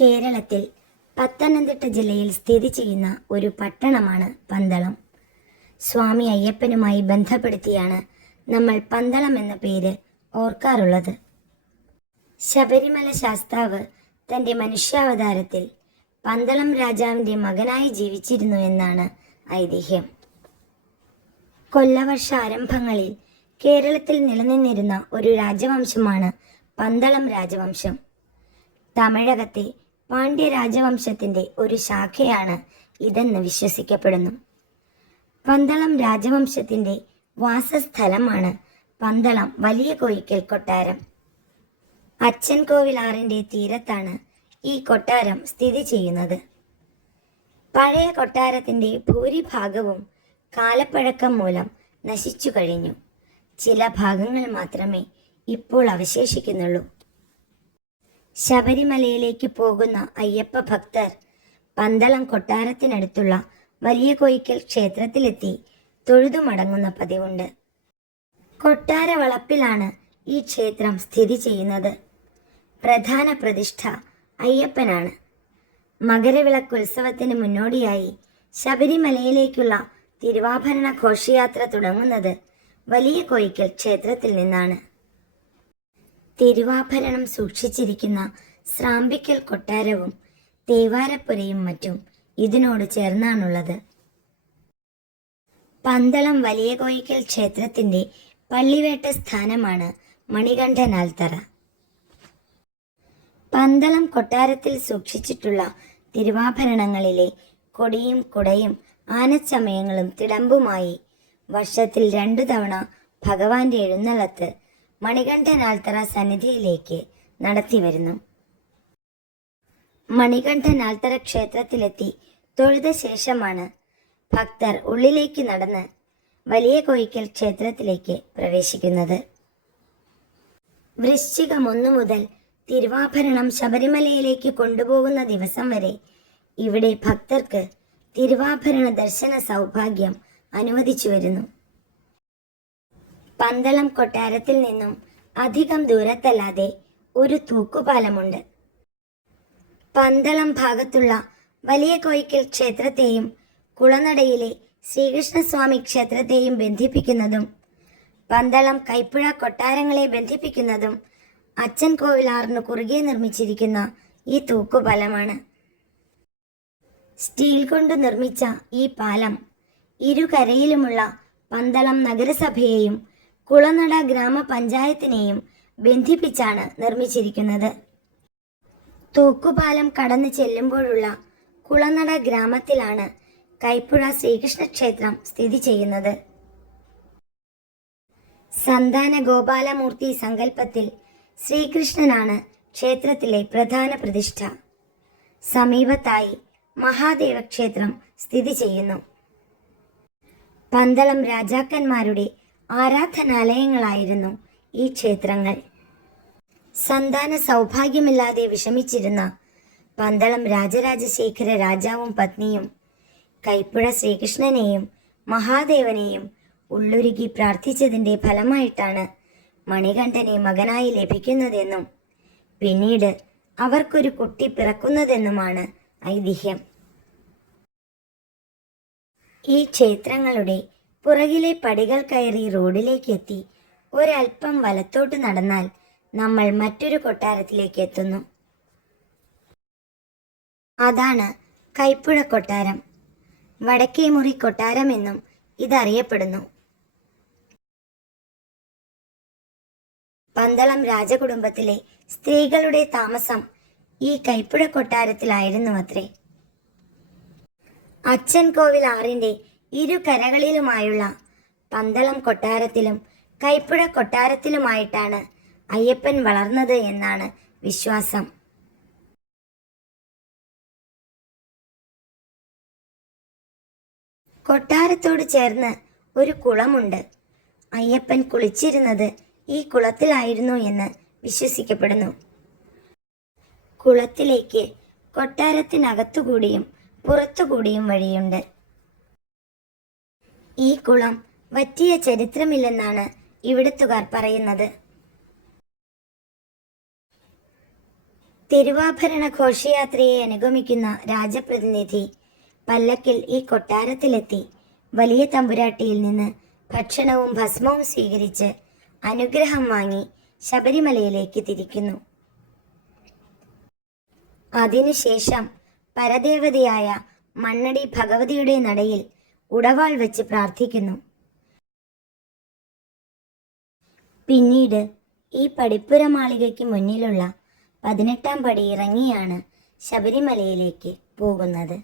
കേരളത്തിൽ പത്തനംതിട്ട ജില്ലയിൽ സ്ഥിതി ചെയ്യുന്ന ഒരു പട്ടണമാണ് പന്തളം. സ്വാമി അയ്യപ്പനുമായി ബന്ധപ്പെടുത്തിയാണ് നമ്മൾ പന്തളം എന്ന പേര് ഓർക്കാറുള്ളത്. ശബരിമല ശാസ്താവ് തന്റെ മനുഷ്യാവതാരത്തിൽ പന്തളം രാജാവിന്റെ മകനായി ജീവിച്ചിരുന്നു എന്നാണ് ഐതിഹ്യം. കൊല്ലവർഷ ആരംഭങ്ങളിൽ കേരളത്തിൽ നിലനിന്നിരുന്ന ഒരു രാജവംശമാണ് പന്തളം രാജവംശം. തമിഴകത്തെ പാണ്ഡ്യ രാജവംശത്തിന്റെ ഒരു ശാഖയാണ് ഇതെന്ന് വിശ്വസിക്കപ്പെടുന്നു. പന്തളം രാജവംശത്തിന്റെ വാസസ്ഥലമാണ് പന്തളം വലിയ കോയിക്കൽ കൊട്ടാരം. അച്ഛൻ കോവിലാറിന്റെ തീരത്താണ് ഈ കൊട്ടാരം സ്ഥിതി ചെയ്യുന്നത്. പഴയ കൊട്ടാരത്തിന്റെ ഭൂരിഭാഗവും കാലപ്പഴക്കം മൂലം നശിച്ചു കഴിഞ്ഞു. ചില ഭാഗങ്ങൾ മാത്രമേ ഇപ്പോൾ അവശേഷിക്കുന്നുള്ളൂ. ശബരിമലയിലേക്ക് പോകുന്ന അയ്യപ്പ ഭക്തർ പന്തളം കൊട്ടാരത്തിനടുത്തുള്ള വലിയ കോയിക്കൽ ക്ഷേത്രത്തിലെത്തി തൊഴുതു മടങ്ങുന്ന പതിവുണ്ട്. കൊട്ടാര വളപ്പിലാണ് ഈ ക്ഷേത്രം സ്ഥിതി ചെയ്യുന്നത്. പ്രധാന പ്രതിഷ്ഠ അയ്യപ്പനാണ്. മകരവിളക്കുത്സവത്തിന് മുന്നോടിയായി ശബരിമലയിലേക്കുള്ള തിരുവാഭരണ ഘോഷയാത്ര തുടങ്ങുന്നത് വലിയ കോയിക്കൽ ക്ഷേത്രത്തിൽ നിന്നാണ്. തിരുവാഭരണം സൂക്ഷിച്ചിരിക്കുന്ന സ്രാമ്പിക്കൽ കൊട്ടാരവും തേവാരപ്പുരയും മറ്റും ഇതിനോട് ചേർന്നാണുള്ളത്. പന്തളം വലിയ കോയിക്കൽ ക്ഷേത്രത്തിന്റെ പള്ളിവേട്ട സ്ഥാനമാണ് മണികണ്ഠനാൽത്തറ. പന്തളം കൊട്ടാരത്തിൽ സൂക്ഷിച്ചിട്ടുള്ള തിരുവാഭരണങ്ങളിലെ കൊടിയും കുടയും ആനച്ചമയങ്ങളും തിടമ്പുമായി വർഷത്തിൽ രണ്ടു തവണ ഭഗവാന്റെ എഴുന്നള്ളത്ത് മണികണ്ഠനാൽത്തറ സന്നിധിയിലേക്ക് നടത്തിവരുന്നു. മണികണ്ഠനാൽത്തറ ക്ഷേത്രത്തിലെത്തി തൊഴുത ശേഷമാണ് ഭക്തർ ഉള്ളിലേക്ക് നടന്ന് വലിയ കോയിക്കൽ ക്ഷേത്രത്തിലേക്ക് പ്രവേശിക്കുന്നത്. വൃശ്ചികം ഒന്നു മുതൽ തിരുവാഭരണം ശബരിമലയിലേക്ക് കൊണ്ടുപോകുന്ന ദിവസം വരെ ഇവിടെ ഭക്തർക്ക് തിരുവാഭരണ ദർശന സൗഭാഗ്യം അനുവദിച്ചു വരുന്നു പന്തളം കൊട്ടാരത്തിൽ നിന്നും അധികം ദൂരത്തല്ലാതെ ഒരു തൂക്കുപാലമുണ്ട്. പന്തളം ഭാഗത്തുള്ള വലിയ കോയിക്കൽ ക്ഷേത്രത്തെയും കുളനടയിലെ ശ്രീകൃഷ്ണസ്വാമി ക്ഷേത്രത്തെയും ബന്ധിപ്പിക്കുന്നതും പന്തളം കൈപ്പുഴ കൊട്ടാരങ്ങളെ ബന്ധിപ്പിക്കുന്നതും അച്ഛൻ കോവിലാറിന് കുറുകെ നിർമ്മിച്ചിരിക്കുന്ന ഈ തൂക്കുപാലമാണ്. സ്റ്റീൽ കൊണ്ട് നിർമ്മിച്ച ഈ പാലം ഇരുകരയിലുമുള്ള പന്തളം നഗരസഭയെയും കുളനട ഗ്രാമപഞ്ചായത്തിനെയും ബന്ധിപ്പിച്ചാണ് നിർമ്മിച്ചിരിക്കുന്നത്. തൂക്കുപാലം കടന്നു ചെല്ലുമ്പോഴുള്ള കുളനട ഗ്രാമത്തിലാണ് കൈപ്പുഴ ശ്രീകൃഷ്ണ ക്ഷേത്രം സ്ഥിതി ചെയ്യുന്നത്. സന്താന ഗോപാലമൂർത്തി സങ്കല്പത്തിൽ ശ്രീകൃഷ്ണനാണ് ക്ഷേത്രത്തിലെ പ്രധാന പ്രതിഷ്ഠ. സമീപത്തായി മഹാദേവ ക്ഷേത്രം സ്ഥിതി ചെയ്യുന്നു. പന്തളം രാജാക്കന്മാരുടെ ആരാധനാലയങ്ങളായിരുന്നു ഈ ക്ഷേത്രങ്ങൾ. സന്താന സൗഭാഗ്യമില്ലാതെ വിഷമിച്ചിരുന്ന പന്തളം രാജരാജശേഖര രാജാവും പത്നിയും കൈപ്പുഴ ശ്രീകൃഷ്ണനെയും മഹാദേവനെയും ഉള്ളുരുകി പ്രാർത്ഥിച്ചതിന്റെ ഫലമായിട്ടാണ് മണികണ്ഠനെ മകനായി ലഭിക്കുന്നതെന്നും പിന്നീട് അവർക്കൊരു കുട്ടി പിറക്കുന്നതെന്നുമാണ് ഐതിഹ്യം. ഈ ക്ഷേത്രങ്ങളുടെ പുറകിലെ പടികൾ കയറി റോഡിലേക്ക് എത്തി. ഒരൽപ്പം വലത്തോട്ട് നടന്നാൽ നമ്മൾ മറ്റൊരു കൊട്ടാരത്തിലേക്ക് എത്തുന്നു. അതാണ് കൈപ്പുഴ കൊട്ടാരം. വടക്കേമുറി കൊട്ടാരം എന്നും ഇതറിയപ്പെടുന്നു. പന്തളം രാജകുടുംബത്തിലെ സ്ത്രീകളുടെ താമസം ഈ കൈപ്പുഴ കൊട്ടാരത്തിലായിരുന്നു അത്രേ അച്ഛൻ കോവിൽ ആറിന്റെ ഇരു കരകളിലുമായുള്ള പന്തളം കൊട്ടാരത്തിലും കൈപ്പുഴ കൊട്ടാരത്തിലുമായിട്ടാണ് അയ്യപ്പൻ വളർന്നത് എന്നാണ് വിശ്വാസം. കൊട്ടാരത്തോട് ചേർന്ന് ഒരു കുളമുണ്ട്. അയ്യപ്പൻ കുളിച്ചിരുന്നത് ഈ കുളത്തിലായിരുന്നു എന്ന് വിശ്വസിക്കപ്പെടുന്നു. കുളത്തിലേക്ക് കൊട്ടാരത്തിനകത്തുകൂടിയും പുറത്തുകൂടിയും വഴിയുണ്ട്. ഈ കുളം വറ്റിയ ചരിത്രമില്ലെന്നാണ് ഇവിടുത്തുകാർ പറയുന്നത്. തിരുവാഭരണ ഘോഷയാത്രയെ അനുഗമിക്കുന്ന രാജപ്രതിനിധി പല്ലക്കിൽ ഈ കൊട്ടാരത്തിലെത്തി വലിയ തമ്പുരാട്ടിയിൽ നിന്ന് ഭക്ഷണവും ഭസ്മവും സ്വീകരിച്ച് അനുഗ്രഹം വാങ്ങി ശബരിമലയിലേക്ക് തിരിക്കുന്നു. അതിനുശേഷം പരദേവതയായ മണ്ണടി ഭഗവതിയുടെ നടയിൽ ഉടവാൾ വെച്ച് പ്രാർത്ഥിക്കുന്നു. പിന്നീട് ഈ പടിപ്പുര മാളികയ്ക്ക് മുന്നിലുള്ള പതിനെട്ടാം പടി ഇറങ്ങിയാണ് ശബരിമലയിലേക്ക് പോകുന്നത്.